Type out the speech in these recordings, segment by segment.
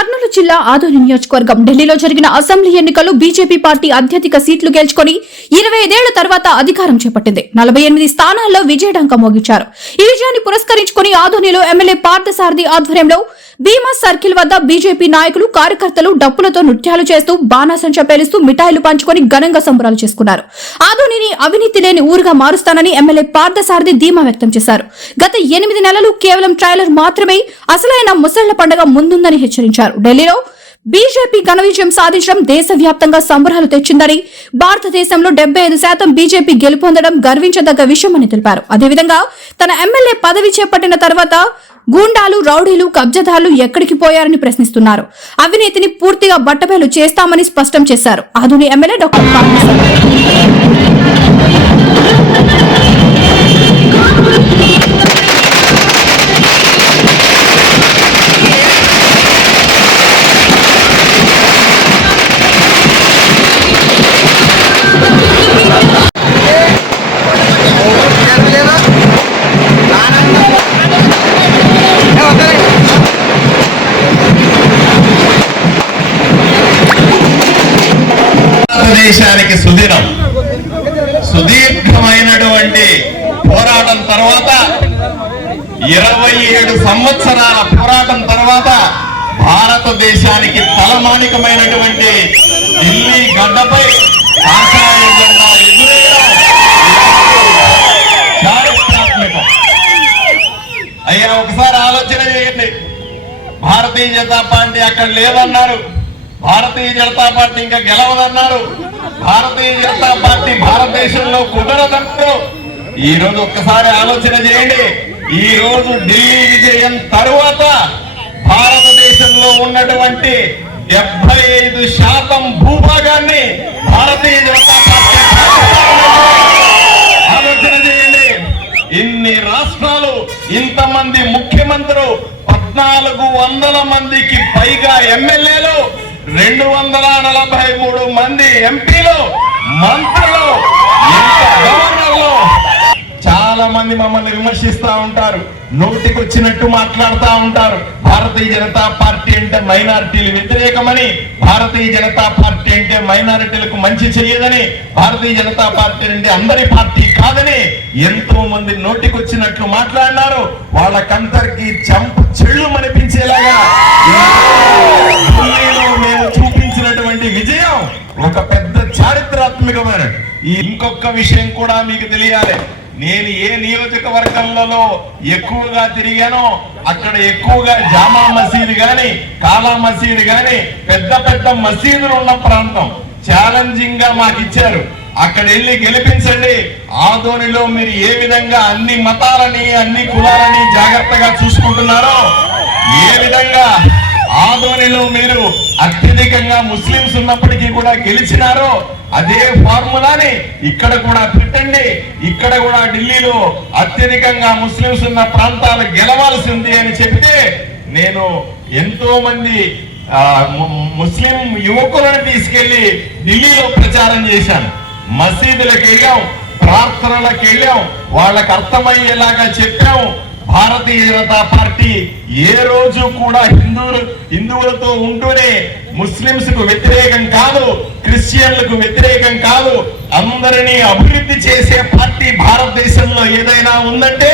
కర్నూలు జిల్లా ఆదోని నియోజకవర్గం ఢిల్లీలో జరిగిన అసెంబ్లీ ఎన్నికల్లో బీజేపీ పార్టీ అత్యధిక సీట్లు గెలుచుకొని ఇరవై ఐదేళ్ళ తర్వాత అధికారం చేపట్టింది. నలభై ఎనిమిది స్థానాల్లో విజయడంక మోగించారు ఈ విజయాన్ని పురస్కరించుకుని ఆదోనిలో ఎమ్మెల్యే పార్థసారథి ఆధ్వర్యంలో భీమా సర్కిల్ వద్ద బీజేపీ నాయకులు కార్యకర్తలు డప్పులతో నృత్యాలు చేస్తూ బాణాసంచ పేలుస్తూ మిఠాయిలు పంచుకొని ఘనంగా సంబరాలు చేసుకున్నారు. ఆదోనిని అవినీతి లేని ఊరుగా మారుస్తానని ఎమ్మెల్యే పార్థసారథి ధీమా వ్యక్తం చేశారు. గత ఎనిమిది నెలలు కేవలం ట్రైలర్ మాత్రమే అసలైన ముసళ్ళ పండుగ ముందుందని హెచ్చరించారు. ఢిల్లీలో బీజేపీ ఘన విజయం సాధించడం దేశవ్యాప్తంగా సంబరాలు తెచ్చిందని భారతదేశంలో డెబ్బై ఐదు శాతం బీజేపీ గెలుపొందడం గర్వించదగ్గ విషయమని తెలిపారు. అదేవిధంగా తన ఎమ్మెల్యే పదవి చేపట్టిన తర్వాత గూండాలు రౌడీలు కబ్జదారులు ఎక్కడికి పోయారని ప్రశ్నిస్తున్నారు. అవినీతిని పూర్తిగా బట్టబయలు చేస్తామని స్పష్టం చేశారు. ఆధుని ఎమ్మెల్యే డాక్టర్ భారతదేశానికి సుదినం సుదీర్ఘమైనటువంటి పోరాటం తర్వాత ఇరవై ఏడు సంవత్సరాల పోరాటం తర్వాత భారతదేశానికి తలమానికమైనటువంటి ఢిల్లీ గడ్డపై అయ్యా ఒకసారి ఆలోచన చేయండి. భారతీయ జనతా పార్టీ అక్కడ లేదన్నారు. భారతీయ జనతా పార్టీ ఇంకా గెలవదన్నారు. భారతీయ జనతా పార్టీ భారతదేశంలో కుదరదన్నారు. ఈ రోజు ఒక్కసారి ఆలోచన చేయండి. ఈ రోజు ఢిల్లీ విజయం తరువాత భారతదేశంలో ఉన్నటువంటి డెబ్బై ఐదు శాతం భూభాగాన్ని భారతీయ జనతా పార్టీ ఆలోచన చేయండి. ఇన్ని రాష్ట్రాలు ఇంతమంది ముఖ్యమంత్రులు పద్నాలుగు వందల మందికి పైగా ఎమ్మెల్యేలు రెండు వందల నలభై మూడు మంది ఎంపీలు మంత్రులు గవర్నర్లు. చాలా మంది మమ్మల్ని విమర్శిస్తా ఉంటారు నోటికి వచ్చినట్టు మాట్లాడుతూ ఉంటారు. భారతీయ జనతా పార్టీ అంటే మైనారిటీలు వ్యతిరేకమని భారతీయ జనతా పార్టీ అంటే మైనారిటీలకు మంచి చెయ్యదని భారతీయ జనతా పార్టీ అంటే అందరి పార్టీ కాదని ఎంతో మంది నోటికి వచ్చినట్లు మాట్లాడినారు. వాళ్ళకందరికి చంపు చెళ్ళు మనిపించేలాగా మేము చూపించినటువంటి విజయం ఒక పెద్ద చారిత్రాత్మకమైన. ఇంకొక విషయం కూడా మీకు తెలియాలి. నేను ఏ నియోజకవర్గంలో ఎక్కువగా తిరిగానో అక్కడ ఎక్కువగా జామా మసీదు గాని కాలా మసీదు గాని పెద్ద పెద్ద మసీదులు ఉన్న ప్రాంతం. ఛాలెంజింగ్గా మాకు ఇచ్చారు అక్కడ వెళ్ళి గెలిపించండి. ఆదోనిలో మీరు ఏ విధంగా అన్ని మతాలని అన్ని కులాలని జాగ్రత్తగా చూసుకుంటున్నారో ఏ విధంగా ఆదోనిలో మీరు అత్యధికంగా ముస్లింస్ ఉన్నప్పటికీ కూడా గెలిచినారో అదే ఫార్ములాని ఇక్కడ కూడా పెట్టండి. ఇక్కడ కూడా ఢిల్లీలో అత్యధికంగా ముస్లింస్ ఉన్న ప్రాంతాలు గెలవాల్సింది అని చెప్తే నేను ఎంతో మంది ముస్లిం యువకులను తీసుకెళ్ళి ఢిల్లీలో ప్రచారం చేశాను. మసీదులకు వెళ్ళాం ప్రార్థనలకు వెళ్ళాం వాళ్ళకి అర్థమయ్యేలాగా చెప్పాం. భారతీయ జనతా పార్టీ ఏ రోజు కూడా హిందువులు హిందువులతో ఉంటూనే ముస్లింస్కు వ్యతిరేకం కాదు క్రిస్టియన్లకు వ్యతిరేకం కాదు. అందరినీ అభివృద్ధి చేసే పార్టీ భారతదేశంలో ఏదైనా ఉందంటే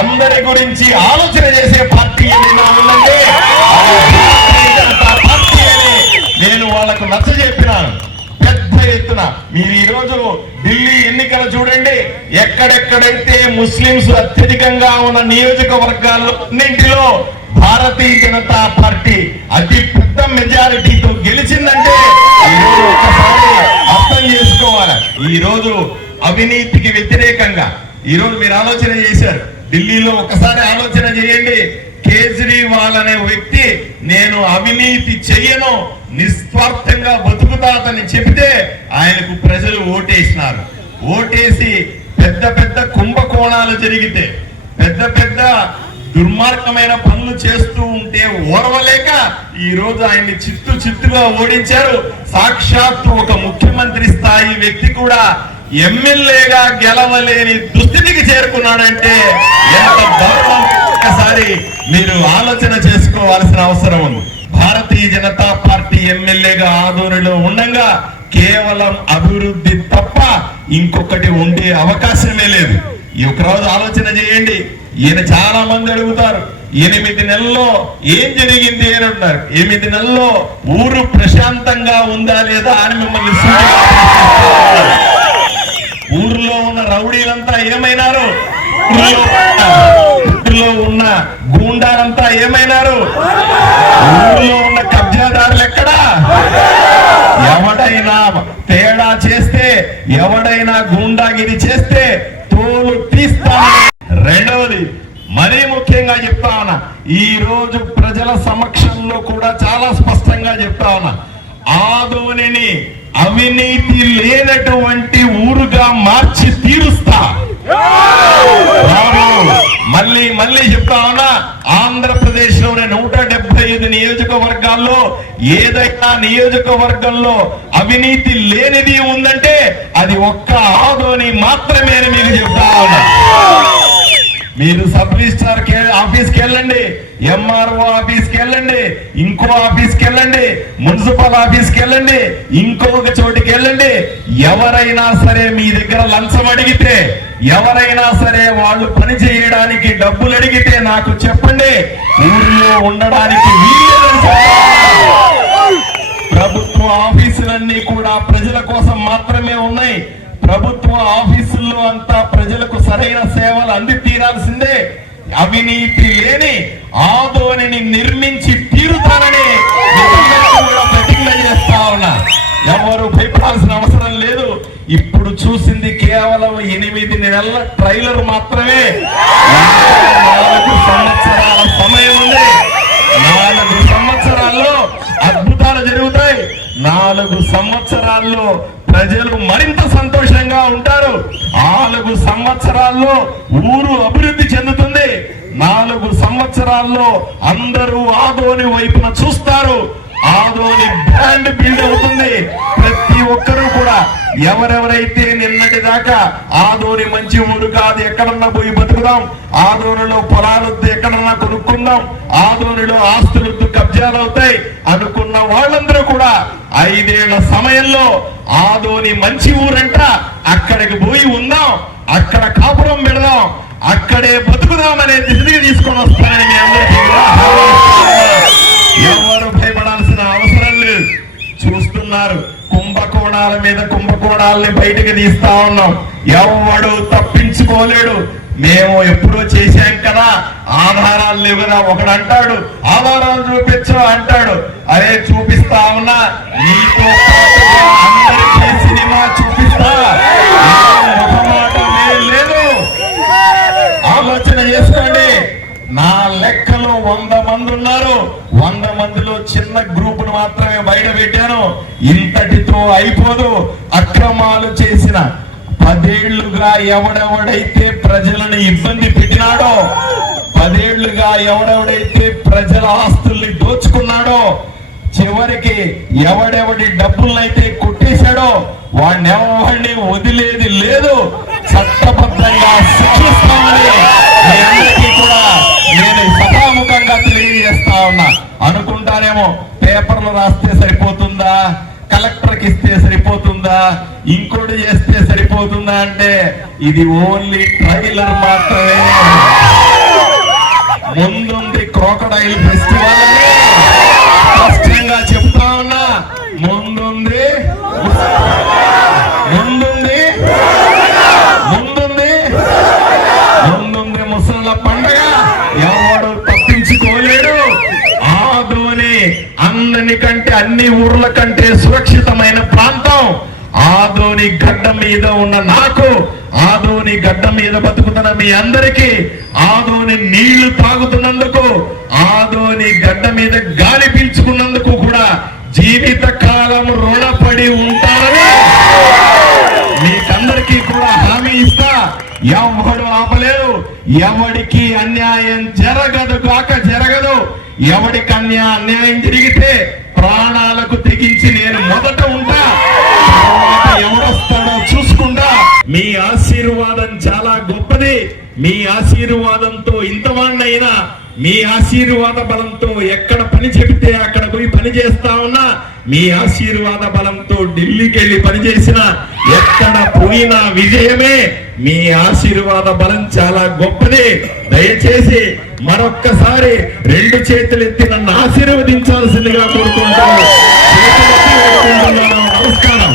అందరి గురించి ఆలోచన చేసే పార్టీ ఏదైనా ఉందంటే మీరు ఈ రోజు ఢిల్లీ ఎన్నికలు చూడండి. ఎక్కడెక్కడైతే ముస్లింస్ అత్యధికంగా ఉన్న నియోజకవర్గాల్లో అన్నింటిలో భారతీయ జనతా పార్టీ అతి పెద్ద మెజారిటీతో గెలిచిందంటే ఈ అర్థం చేసుకోవాలి. ఈ రోజు అవినీతికి వ్యతిరేకంగా. ఈ రోజు మీరు ఆలోచన చేశారు. ఢిల్లీలో ఒకసారి ఆలోచన చేయండి. కేజ్రీవాల్ అనే వ్యక్తి నేను అవినీతి చెయ్యను నిస్వార్థంగా బతుకుతాతని చెబితే ఆయనకు ప్రజలు ఓటేసినారు. ఓటేసి పెద్ద పెద్ద కుంభకోణాలు జరిగితే పెద్ద పెద్ద దుర్మార్గమైన పనులు చేస్తూ ఉంటే ఓర్వలేక ఈ రోజు ఆయన్ని చిత్తు చిత్తుగా ఓడించారు. సాక్షాత్తు ఒక ముఖ్యమంత్రి స్థాయి వ్యక్తి కూడా ఎమ్మెల్యేగా గెలవలేని దుస్థితికి చేరుకున్నాడంటే ఎంత దారుణం. ఒక్కసారి మీరు ఆలోచన చేసుకోవాల్సిన అవసరం ఉంది. భారతీయ జనతా పార్టీ ఎమ్మెల్యేగా ఆదోనిలో ఉండగా కేవలం అభివృద్ధి తప్ప ఇంకొకటి ఉండే అవకాశమే లేదు. ఈ ఒక రోజు ఆలోచన చేయండి. ఈయన చాలా మంది అడుగుతారు. ఎనిమిది నెలల్లో ఏం జరిగింది అని అంటారు ఎనిమిది నెలల్లో ఊరు ప్రశాంతంగా ఉందా లేదా అని మిమ్మల్ని సూటిగా ఊర్లో ఉన్న రౌడీలంతా ఏమైనారు ఊర్లో ఉన్న- ఊర్లో ఉన్న గూండాలంతా ఏమైనారు ఊర్లో ఉన్న కబ్జాదారులు ఎక్కడా ఎవడైనా తేడా చేస్తే ఎవడైనా గూండాగిరి చేస్తే తోలు తీస్తాను రెండవది మరీ ముఖ్యంగా చెప్తా ఉన్నా ఈ రోజు ప్రజల సమక్షంలో కూడా చాలా స్పష్టంగా చెప్తా ఉన్నా ఆదోనిని అవినీతి లేనటువంటి ఊరుగా మార్చి తీరుస్తా. మళ్ళీ మళ్ళీ చెప్తా ఉన్నా ఆంధ్రప్రదేశ్లోని నూట డెబ్బై ఐదు నియోజకవర్గాల్లో ఏదైనా నియోజకవర్గంలో అవినీతి లేనిది ఉందంటే అది ఒక్క ఆదోని మాత్రమే మీకు చెప్తా ఉన్నా. మీరు సబ్ రిజిస్ట్రార్ ఆఫీస్కి వెళ్ళండి ఎంఆర్ఓ ఆఫీస్కి వెళ్ళండి ఇంకో ఆఫీస్కి వెళ్ళండి మున్సిపల్ ఆఫీస్కి వెళ్ళండి ఇంకొక చోటికి వెళ్ళండి. ఎవరైనా సరే మీ దగ్గర లంచం అడిగితే ఎవరైనా సరే వాళ్ళు పని చేయడానికి డబ్బులు అడిగితే నాకు చెప్పండి. ఊర్లో ఉండడానికి ప్రభుత్వ ఆఫీసులన్నీ కూడా ప్రజల కోసం మాత్రమే ఉన్నాయి. ప్రభుత్వ ఆఫీసుల్లో అంతా ప్రజలకు సరైన సేవలు అంది తీరాల్సిందే అవినీతి లేని ఆదోనిని నిర్మించి తీరుతానని కూడా ప్రతిజ్ఞ చేస్తా ఉన్నా. ఎవరు భయపడాల్సిన అవసరం లేదు. ఇప్పుడు చూసింది కేవలం ఎనిమిది నెలల ట్రైలర్ మాత్రమే. నాలుగు సంవత్సరాల నాలుగు సంవత్సరాల్లో ప్రజలు మరింత సంతోషంగా ఉంటారు. నాలుగు సంవత్సరాల్లో ఊరు అభివృద్ధి చెందుతుంది. నాలుగు సంవత్సరాల్లో అందరూ ఆదోని వైపున చూస్తారు. ఆదోని బ్రాండ్ బిల్డ్ అవుతుంది. ప్రతి ఒక్కరూ కూడా ఎవరెవరైతే నిన్నటి దాకా ఆదోని మంచి ఊరు కాదు ఎక్కడన్నా పోయి బతుకుదాం ఆదోనిలో పొలాలొద్దు ఎక్కడన్నా కొనుక్కుందాం ఆదోనిలో ఆస్తులొద్దు కబ్జాలు అవుతాయి అనుకున్న వాళ్ళందరూ కూడా ఐదేళ్ళ సమయంలో ఆదోని మంచి ఊరంట అక్కడికి పోయి ఉందాం అక్కడ కాపురం పెడదాం అక్కడే బతుకుదాం అనే దిశ తీసుకొని వస్తానని మీ అందరికీ కుంభకోణాలని బయటకు తీస్తా ఉన్నాం. ఎవడు తప్పించుకోలేడు. మేము ఎప్పుడో చేశాం కదా ఆధారాలు లేవు ఒకడు అంటాడు. ఆధారాలు చూపించు అంటాడు. అరే చూపిస్తా ఉన్నా నీతో పదేళ్ళుగా ఎవడెవడైతే ప్రజలను ఇబ్బంది పెట్టినాడో పదేళ్ళుగా ఎవడెవడైతే ప్రజల ఆస్తుల్ని దోచుకున్నాడో చివరికి ఎవడెవడి డబ్బులనైతే కొట్టేశాడో వాడిని ఎవరిని వదిలేది లేదు. చట్టబద్ధంగా శిక్షిస్తామని మీ అందరికీ కూడా నేను సభాముఖంగా తెలియజేస్తా ఉన్నా. అనుకుంటానేమో పేపర్లు రాస్తే సరిపోతుందా? కలెక్టర్కి ఇస్తే సరిపోతుందా? ఇంకోటి చేస్తే సరిపోతుందా అంటే ఇది ఓన్లీ ట్రైలర్ మాత్రమే. ముందుంది క్రోకడైల్ ఫెస్టివల్. అన్ని ఊర్ల కంటే సురక్షితమైన ప్రాంతం. ఆదోని గడ్డ మీద ఉన్న నాకు ఆదోని గడ్డ మీద బతుకుతున్న మీ అందరికీ ఆదోని నీళ్ళు తాగుతున్నందుకు ఆదోని గడ్డ మీద గాలి పీల్చుకున్నందుకు కూడా జీవిత కాలం రుణపడి ఉంటారని మీకందరికీ కూడా హామీ ఇస్తా. ఎవడు ఆపలేరు ఎవడికి అన్యాయం జరగదు కాక జరగదు. ఎవడికి అన్యాయం జరిగితే ప్రాణాలకు తెగించి నేను మొదట ఉంటా ఎవరొస్తాడో చూసుకుంటా. మీ ఆశీర్వాదం చాలా గొప్పది. మీ ఆశీర్వాదంతో ఇంతవాణ్ణైనా మీ ఆశీర్వాద బలంతో ఎక్కడ పని చెబితే అక్కడ పోయి పని చేస్తా ఉన్నా మీ ఆశీర్వాద బలంతో ఢిల్లీకి వెళ్ళి పనిచేసిన ఎక్కడ పోయినా విజయమే. మీ ఆశీర్వాద బలం చాలా గొప్పది. దయచేసి మరొక్కసారి రెండు చేతులు ఎత్తి నన్ను ఆశీర్వదించాల్సిందిగా కోరుకుంటాను నమస్కారం.